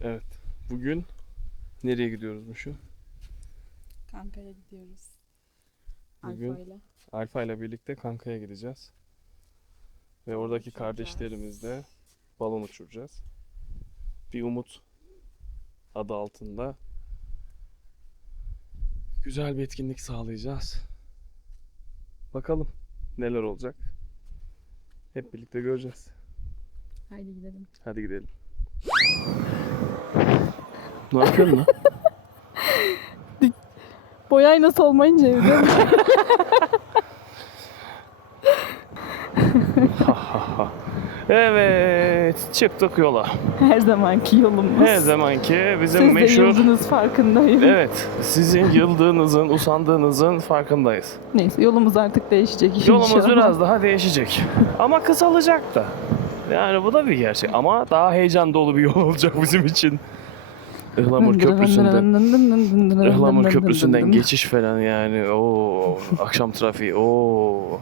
Evet. Bugün nereye gidiyoruz Muşu? Kankaya gidiyoruz. Bugün- Alfa ile. Alfa ile birlikte Kanka'ya gideceğiz. Ve oradaki uçuracağız. kardeşlerimizle balon uçuracağız. Bir umut adı altında güzel bir etkinlik sağlayacağız. Bakalım neler olacak. Hep birlikte göreceğiz. Haydi gidelim. Hadi gidelim. Ne yapıyorsun lan? Boy aynası olmayınca evde. evet, çıktık yola. Her zamanki yolumuz. Her zamanki bizim Siz de meşhur yıldınız farkındayım. Evet, sizin yıldığınızın, usandığınızın farkındayız. Neyse yolumuz artık değişecek Yolumuz inşallah. biraz daha değişecek. Ama kısalacak da. Yani bu da bir gerçek. Ama daha heyecan dolu bir yol olacak bizim için. Ihlamur Köprüsü'nden, Ihlamur Köprüsü'nden geçiş falan yani. Oo, akşam trafiği. Oo.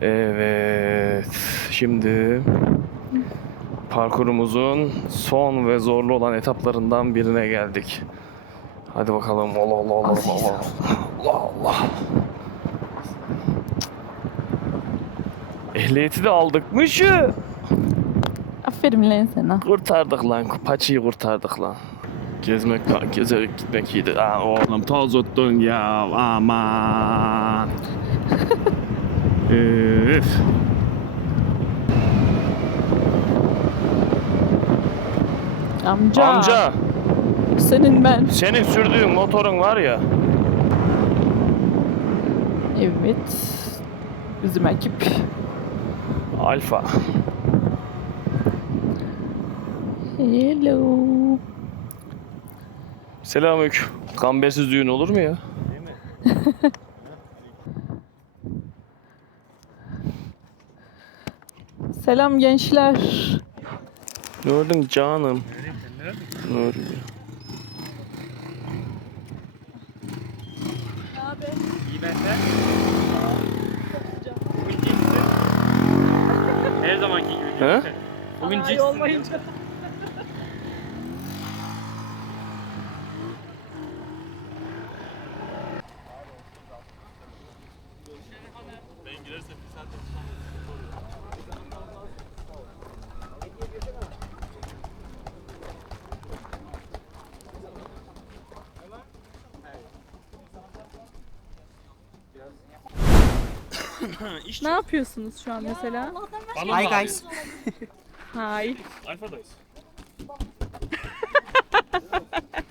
Evet. Şimdi parkurumuzun son ve zorlu olan etaplarından birine geldik. Hadi bakalım. Allah Allah Allah Allah Allah. Allah Ehliyeti de aldık mı şu? Aferin lan sana. Kurtardık lan. Paçayı kurtardık lan. Gezmek, gezerek gitmek iyidir. Aa, oğlum toz uttun ya. Aman. Üf. Amca. Amca, Senin ben. senin sürdüğün motorun var ya. Evet. Bizim ekip. Alfa. Hello. Selamünaleyküm. Kambersiz düğün olur mu ya? Selam gençler. Gördün canım. Ya. İyi ben de. Bugün cinsi. Her zamanki gibi. He? Bugün cinsi. Ne yapıyorsunuz şu an mesela? Hi guys. Hay. Alfa'dayız.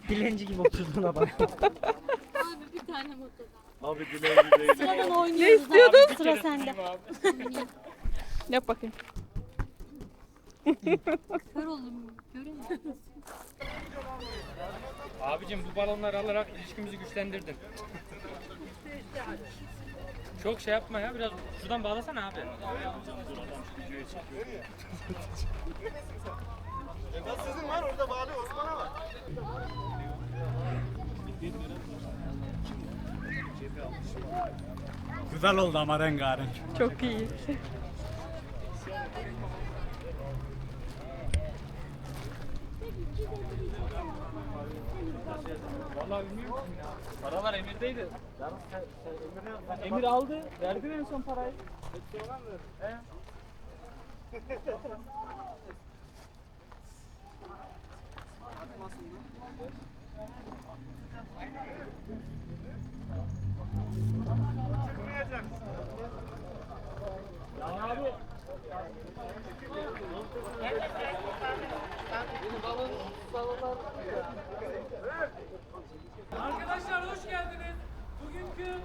Dilenci gibi oturduğuna bak. Abi dileğini değil. Sıradan oynuyoruz. Ne istiyordun? abi, Sıra sende. Yap bakayım. Kör oldum. Göremiyorum. Abicim bu balonları alarak ilişkimizi güçlendirdin. Çok şey yapma ya biraz şuradan bağlasana abi. Güzel oldu ama rengarenk. Çok iyi. Vallahi bilmiyorum. Paralar Emir'deydi. Emir aldı. Verdi en son parayı. He. Arkadaşlar hoş geldiniz. Bugünkü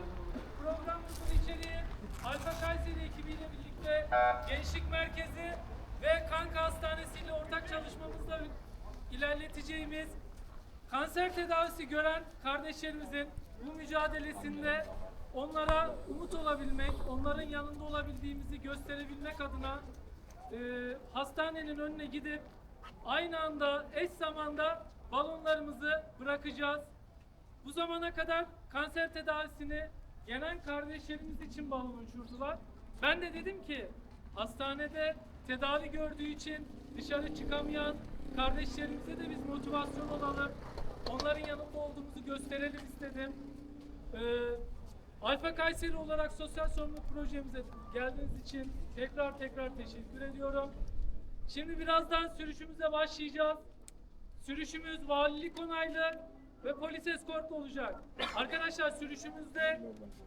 programımızın içeriği Alfa Kayseri ekibiyle birlikte Gençlik Merkezi ve Kanka Hastanesi ile ortak çalışmamızla ilerleteceğimiz kanser tedavisi gören kardeşlerimizin bu mücadelesinde onlara umut olabilmek, onların yanında olabildiğimizi gösterebilmek adına e, hastanenin önüne gidip aynı anda eş zamanda balonlarımızı bırakacağız. Bu zamana kadar kanser tedavisini gelen kardeşlerimiz için balon uçurdular. Ben de dedim ki hastanede tedavi gördüğü için dışarı çıkamayan kardeşlerimize de biz motivasyon olalım. Onların yanında olduğumuzu gösterelim istedim. Ee, Alfa Kayseri olarak sosyal sorumluluk projemize geldiğiniz için tekrar tekrar teşekkür ediyorum. Şimdi birazdan sürüşümüze başlayacağız. Sürüşümüz valilik onaylı ve polis eskortlu olacak. Arkadaşlar sürüşümüzde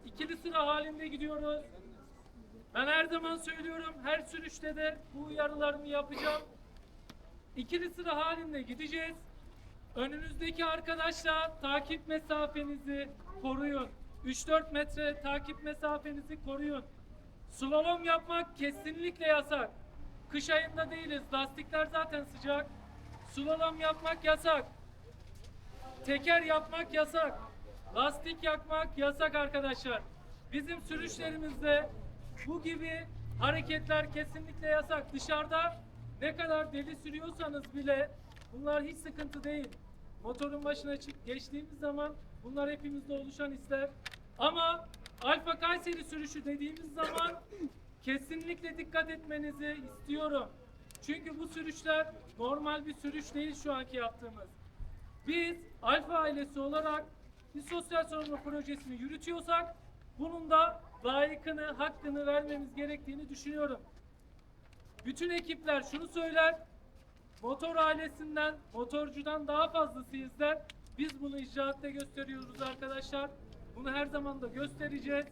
ikili sıra halinde gidiyoruz. Ben her zaman söylüyorum her sürüşte de bu uyarılarımı yapacağım. İkili sıra halinde gideceğiz. Önünüzdeki arkadaşlar takip mesafenizi koruyun. 3-4 metre takip mesafenizi koruyun. Slalom yapmak kesinlikle yasak. Kış ayında değiliz. Lastikler zaten sıcak. Slalom yapmak yasak. Teker yapmak yasak. Lastik yakmak yasak arkadaşlar. Bizim sürüşlerimizde bu gibi hareketler kesinlikle yasak. Dışarıda ne kadar deli sürüyorsanız bile bunlar hiç sıkıntı değil. Motorun başına çık geçtiğimiz zaman bunlar hepimizde oluşan hisler. Ama Alfa Kayseri sürüşü dediğimiz zaman kesinlikle dikkat etmenizi istiyorum. Çünkü bu sürüşler normal bir sürüş değil şu anki yaptığımız. Biz Alfa ailesi olarak bir sosyal sorumluluk projesini yürütüyorsak bunun da layıkını, hakkını vermemiz gerektiğini düşünüyorum. Bütün ekipler şunu söyler, motor ailesinden, motorcudan daha fazlasıyız der. Biz bunu icraatte gösteriyoruz arkadaşlar. Bunu her zaman da göstereceğiz.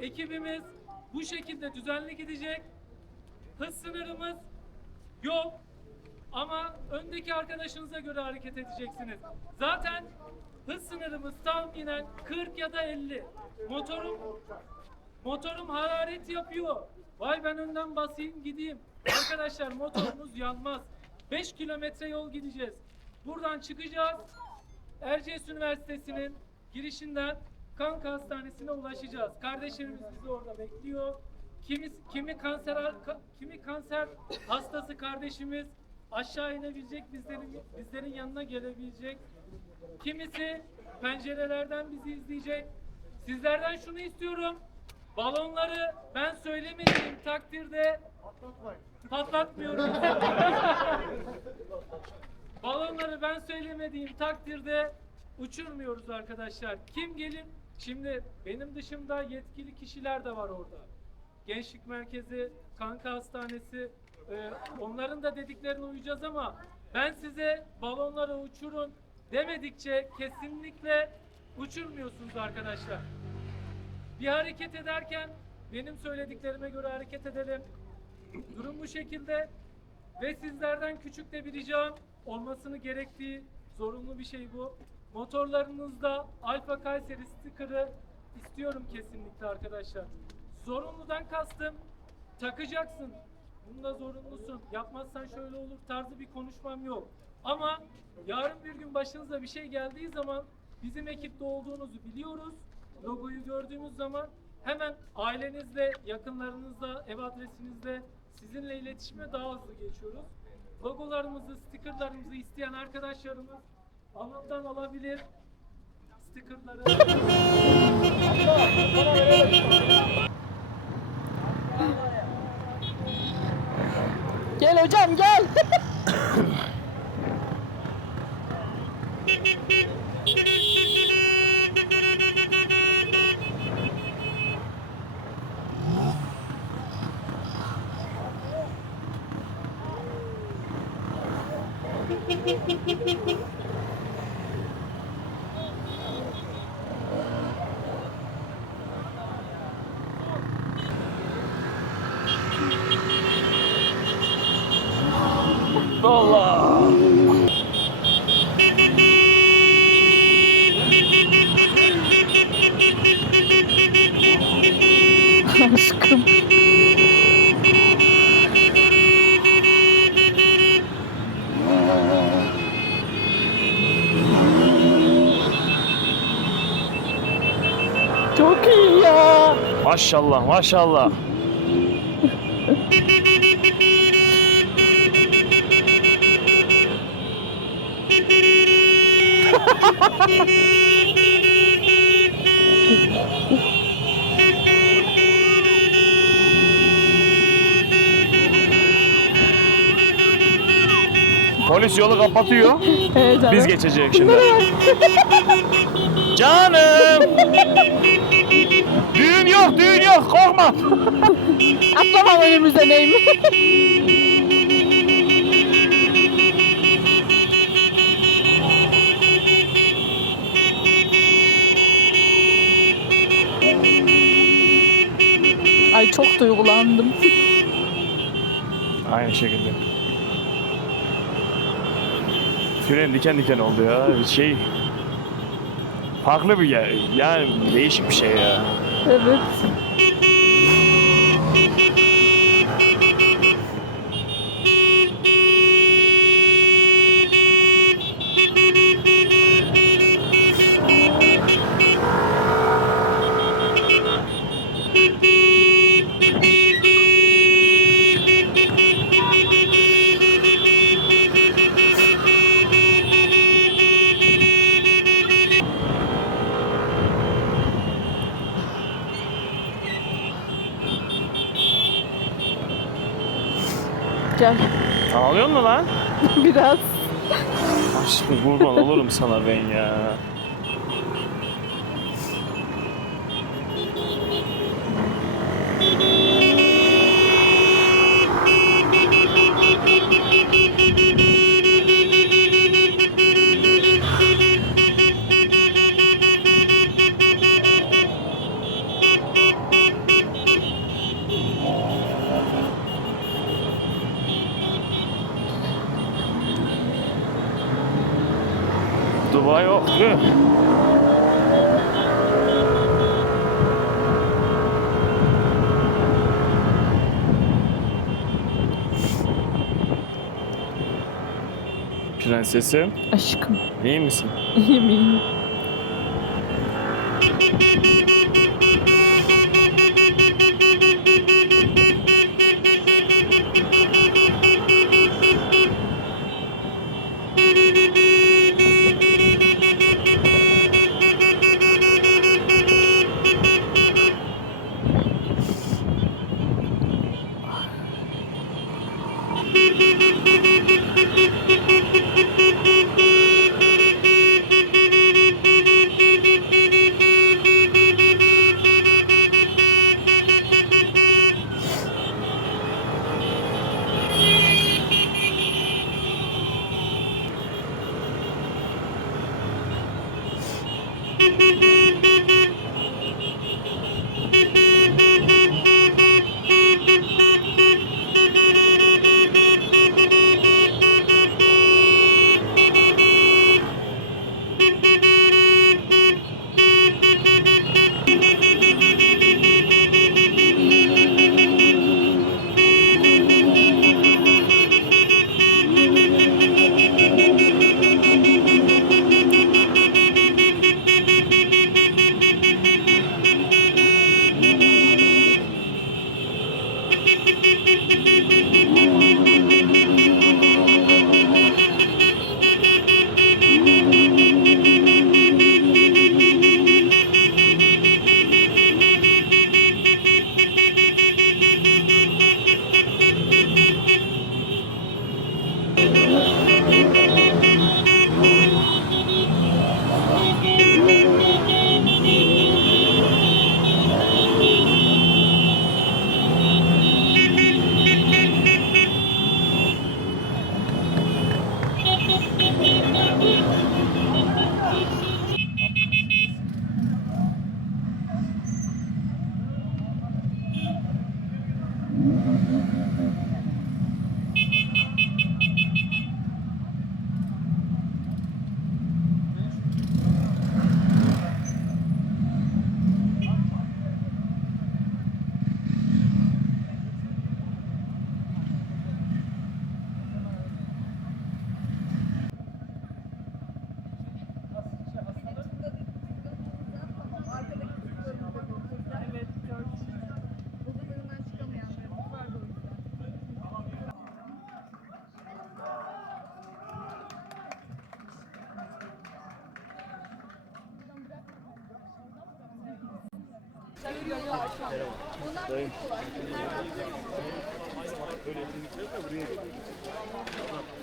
Ekibimiz bu şekilde düzenli gidecek. Hız sınırımız yok. Ama öndeki arkadaşınıza göre hareket edeceksiniz. Zaten hız sınırımız tahminen 40 ya da 50. Motorum motorum hararet yapıyor. Vay ben önden basayım gideyim. Arkadaşlar motorumuz yanmaz. 5 kilometre yol gideceğiz. Buradan çıkacağız. Erciyes Üniversitesi'nin girişinden Kanka Hastanesi'ne ulaşacağız. Kardeşlerimiz bizi orada bekliyor. Kimi, kimi kanser ka- kimi kanser hastası kardeşimiz aşağı inebilecek bizlerin bizlerin yanına gelebilecek. Kimisi pencerelerden bizi izleyecek. Sizlerden şunu istiyorum. Balonları ben söylemediğim takdirde patlatmıyorum. Balonları ben söylemediğim takdirde uçurmuyoruz arkadaşlar. Kim gelir? Şimdi benim dışımda yetkili kişiler de var orada. Gençlik Merkezi, Kanka Hastanesi, e, onların da dediklerine uyacağız ama ben size balonları uçurun demedikçe kesinlikle uçurmuyorsunuz arkadaşlar. Bir hareket ederken benim söylediklerime göre hareket edelim. Durum bu şekilde ve sizlerden küçük de bir ricam olmasını gerektiği zorunlu bir şey bu. Motorlarınızda Alfa Kayseri sticker'ı istiyorum kesinlikle arkadaşlar. Zorunludan kastım takacaksın. Bunda zorunlusun. Yapmazsan şöyle olur tarzı bir konuşmam yok. Ama yarın bir gün başınıza bir şey geldiği zaman bizim ekipte olduğunuzu biliyoruz. Logoyu gördüğümüz zaman hemen ailenizle, yakınlarınızla, ev adresinizle sizinle iletişime daha hızlı geçiyoruz. Logolarımızı, stickerlarımızı isteyen arkadaşlarımız alandan alabilir. Stickerları Gel hocam gel. Allah! Aşkım. Çok iyi ya. Maşallah maşallah. Polis yolu kapatıyor. evet. Biz geçeceğiz şimdi. Canım. düğün yok, düğün yok. Korkma. Atlamam önümüzde neymiş. çok duygulandım. Aynı şekilde. Fren diken diken oldu ya. Şey farklı bir yer. Yani değişik bir şey ya. Evet. Gel. Ağlıyor mu lan? Biraz. Aşkım kurban olurum sana ben ya. Dubai yok? Prensesim, Aşkım. iyi misin? İyiyim iyiyim.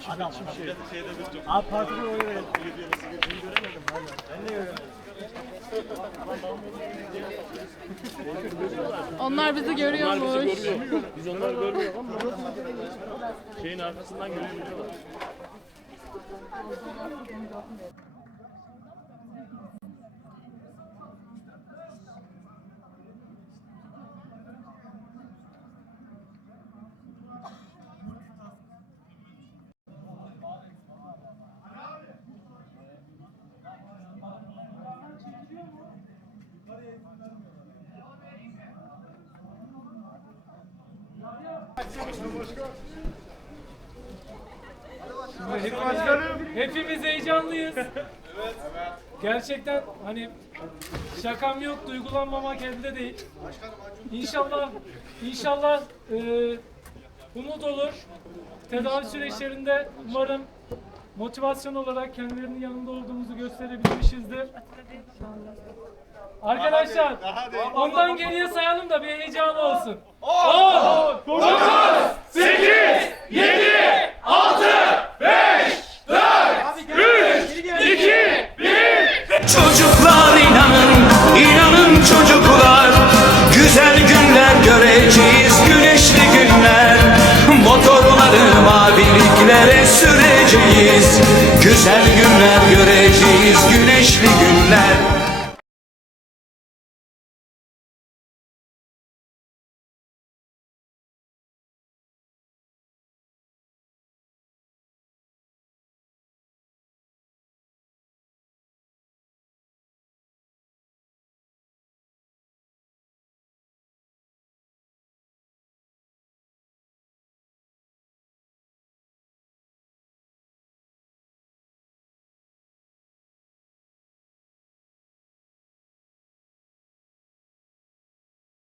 Adam Şimşek. Abi partide oyu verelim. Onlar bizi görüyormuş. Onlar bizi görüyor. Biz onları görmüyoruz ama şeyin arkasından görebiliyorlar. Hepimiz heyecanlıyız. Gerçekten hani şakam yok, duygulanmamak elde değil. İnşallah, inşallah e, umut olur. Tedavi süreçlerinde umarım motivasyon olarak kendilerinin yanında olduğumuzu gösterebilmişizdir. Arkadaşlar, ondan geriye sayalım da bir heyecanı olsun. 10, 9, 8, 7, 6, 5, 4, 3, 2, 1. Çocuklar inanın, Güzel günler göreceğiz güneşli günler.